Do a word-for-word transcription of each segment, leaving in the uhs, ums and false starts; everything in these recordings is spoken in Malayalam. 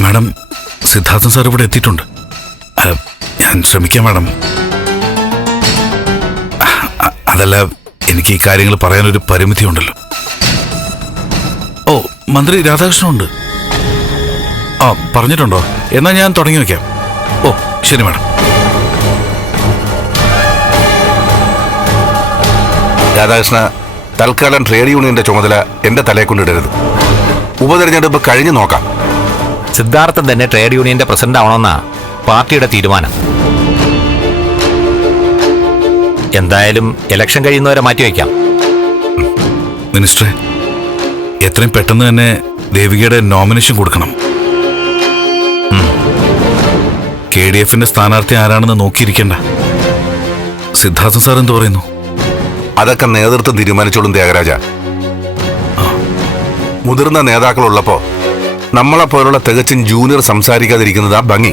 മാഡം, സിദ്ധാർത്ഥൻ സാർ ഇവിടെ എത്തിയിട്ടുണ്ട്. ഞാൻ ശ്രമിക്കാം മാഡം. അതല്ല, എനിക്ക് ഈ കാര്യങ്ങൾ പറയാനൊരു പരിമിതി ഉണ്ടല്ലോ. ഓ, മന്ത്രി രാധാകൃഷ്ണനുണ്ട്. ആ, പറഞ്ഞിട്ടുണ്ടോ? എന്നാൽ ഞാൻ തുടങ്ങി വയ്ക്കാം. ഓ, ശരി മാഡം. രാധാകൃഷ്ണ, തൽക്കാലം ട്രേഡ് യൂണിയന്റെ ചുമതല എന്റെ തലയെ കൊണ്ടിടരുത്. ഉപതെരഞ്ഞെടുപ്പ് കഴിഞ്ഞു നോക്കാം. സിദ്ധാർത്ഥൻ തന്നെ ട്രേഡ് യൂണിയന്റെ പ്രസിഡന്റ് ആവണമെന്നാ പാർട്ടിയുടെ തീരുമാനം. എന്തായാലും ഇലക്ഷൻ കഴിയുന്നവരെ മാറ്റിവെക്കാം. മിനിസ്റ്ററെ, എത്രയും പെട്ടെന്ന് തന്നെ ദേവികയുടെ നോമിനേഷൻ കൊടുക്കണം. കെ ഡി എഫിന്റെ സ്ഥാനാർത്ഥി ആരാണെന്ന് നോക്കിയിരിക്കണ്ട. സിദ്ധാർത്ഥൻ സാർ എന്ത് പറയുന്നു? അതൊക്കെ നേതൃത്വം തീരുമാനിച്ചോളും ത്യാഗരാജ. മുതിർന്ന നേതാക്കളുള്ളപ്പോ നമ്മളെപ്പോലുള്ള തികച്ചും ജൂനിയർ സംസാരിക്കാതിരിക്കുന്നതാ ഭംഗി.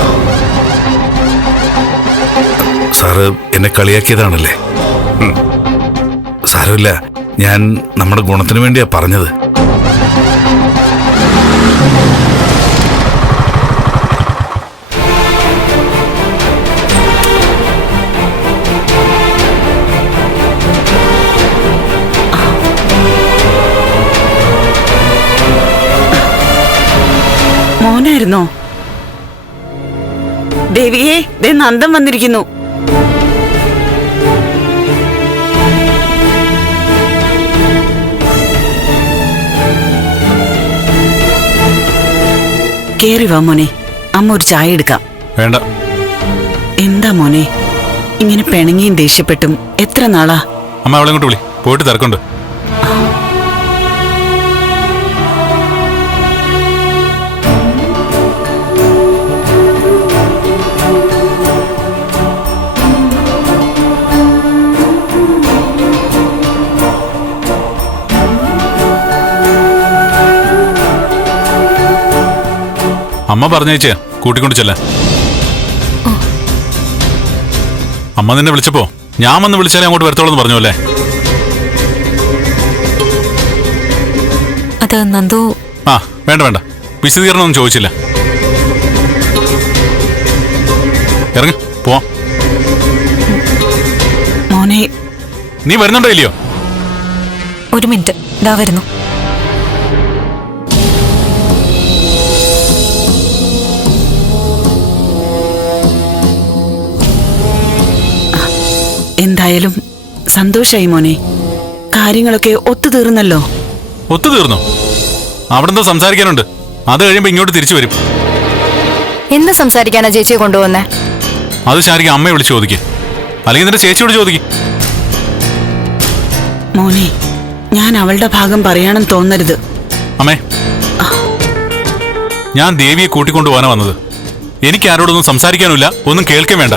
സാറ് എന്നെ കളിയാക്കിയതാണല്ലേ? സാരമില്ല, ഞാൻ നമ്മുടെ ഗുണത്തിന് വേണ്ടിയാ പറഞ്ഞത്. മോനായിരുന്നോ? ദേവിയെ, ദേ നന്ദൻ വന്നിരിക്കുന്നു. കേറി വാ മോനെ, അമ്മ ഒരു ചായ എടുക്കാം. വേണ്ട. എന്താ മോനെ ഇങ്ങനെ പിണങ്ങിയും ദേഷ്യപ്പെട്ടും? എത്ര നാളാ? അമ്മ അവളെ കൊണ്ട് വിളി, പോയിട്ട് തിരക്കുണ്ട്. അമ്മ പറഞ്ഞേച്ചേ കൂട്ടിക്കൊണ്ട് ചെല്ല. അമ്മ നിന്നെ വിളിച്ചപ്പോ ഞാൻ വന്ന് വിളിച്ചാലേ അങ്ങോട്ട് വരത്തോളെന്ന് പറഞ്ഞു അല്ലേ? അത് നന്ദു. ആ, വേണ്ട വേണ്ട, വിശദീകരണം ഒന്നും ചോദിച്ചില്ല. ഇറങ്ങ, പോവാം. മോനെ, നീ വരുന്നുണ്ടോ ഇല്ലയോ? ഒരു മിനിറ്റ്, ഇതാ വരുന്നു. എന്തായാലും സന്തോഷായി മോനെ. കാര്യങ്ങളൊക്കെ ഒത്തുതീർന്നല്ലോ. ഒത്തുതീർന്നോ? അവിടെ എന്തോ സംസാരിക്കാനുണ്ട്. അത് കഴിയുമ്പോ ഇങ്ങോട്ട് തിരിച്ചു വരും. എന്ത് സംസാരിക്കാനാ ചേച്ചിയെ കൊണ്ടുവന്നേ? അത് ശാരിക്ക് അമ്മയെ വിളിച്ച് ചോദിക്കുക, അല്ലെങ്കിൽ നിന്റെ ചേച്ചിയോട് ചോദിക്കും. മോനെ, ഞാൻ അവളുടെ ഭാഗം പറയാണെന്ന് തോന്നരുത്. അമ്മേ, ഞാൻ ദേവിയെ കൂട്ടിക്കൊണ്ടുപോകാനാ വന്നത്. എനിക്ക് ആരോടൊന്നും സംസാരിക്കാനുമില്ല, ഒന്നും കേൾക്കാൻ വേണ്ട.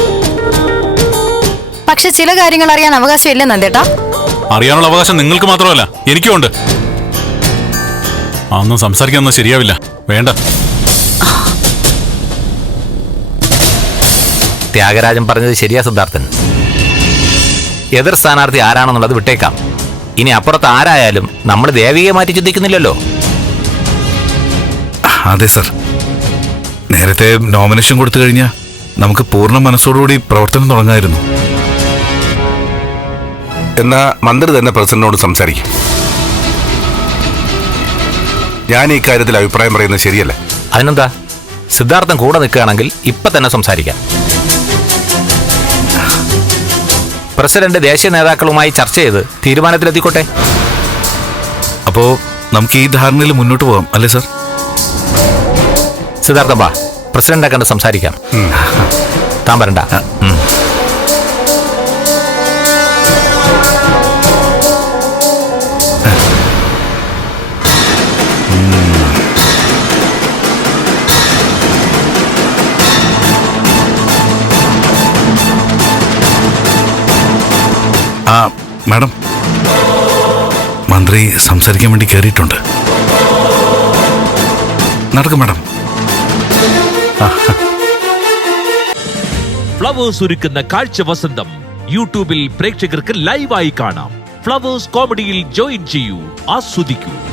പക്ഷെ ചില കാര്യങ്ങൾ അറിയാൻ അവകാശം ഇല്ല നന്ദേട്ടാ. അറിയാനുള്ള അവകാശം നിങ്ങൾക്ക് മാത്രമല്ല, എനിക്കും ഉണ്ട്. അതൊന്നും സംസാരിക്കാനൊന്നും ശരിയാവില്ല. വേണ്ട. ത്യാഗരാജൻ പറഞ്ഞത് ശരിയാ സിദ്ധാർത്ഥൻ. എതിർ സ്ഥാനാർത്ഥി ആരാണെന്നുള്ളത് വിട്ടേക്കാം. ഇനി അപ്പുറത്ത് ആരായാലും നമ്മൾ ദേവിയെ മാറ്റി ചിന്തിക്കുന്നില്ലല്ലോ. അതെ സർ, നേരത്തെ നോമിനേഷൻ കൊടുത്തു കഴിഞ്ഞാൽ നമുക്ക് പൂർണ്ണ മനസ്സോടുകൂടി പ്രവർത്തനം തുടങ്ങായിരുന്നു. എന്നാ മന്ത്രി തന്നെ പ്രസിഡന്റിനോട് സംസാരിക്കും. ഞാൻ ഈ കാര്യത്തിൽ അഭിപ്രായം പറയുന്നത് ശരിയല്ല. അതിനെന്താ, സിദ്ധാർത്ഥൻ കൂടെ നിൽക്കുകയാണെങ്കിൽ ഇപ്പൊ തന്നെ സംസാരിക്കാം. പ്രസിഡന്റ് ദേശീയ നേതാക്കളുമായി ചർച്ച ചെയ്ത് തീരുമാനത്തിലെത്തിക്കോട്ടെ. അപ്പോ നമുക്ക് ഈ ധാരണയിൽ മുന്നോട്ട് പോകാം അല്ലേ സർ? സിദ്ധാർത്ഥൻ ബാ, പ്രസിഡന്റിനെ കണ്ട് സംസാരിക്കാം. താൻ വരണ്ട. ആ മാഡം, മന്ത്രി സംസാരിക്കാൻ വേണ്ടി കയറിയിട്ടുണ്ട്. നടക്കും മാഡം. ഫ്ലവേഴ്സ് ഒരുക്കുന്ന കാഴ്ച വസന്തം യൂട്യൂബിൽ പ്രേക്ഷകർക്ക് ലൈവായി കാണാം. ഫ്ലവേഴ്സ് കോമഡിയിൽ ജോയിൻ ചെയ്യൂ, ആസ്വദിക്കൂ.